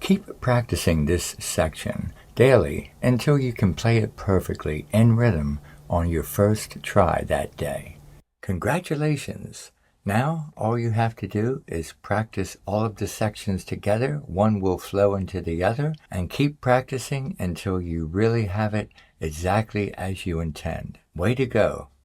Keep practicing this section daily until you can play it perfectly in rhythm on your first try that day. Congratulations! Now all you have to do is practice all of the sections together. One will flow into the other, and keep practicing until you really have it exactly as you intend. Way to go!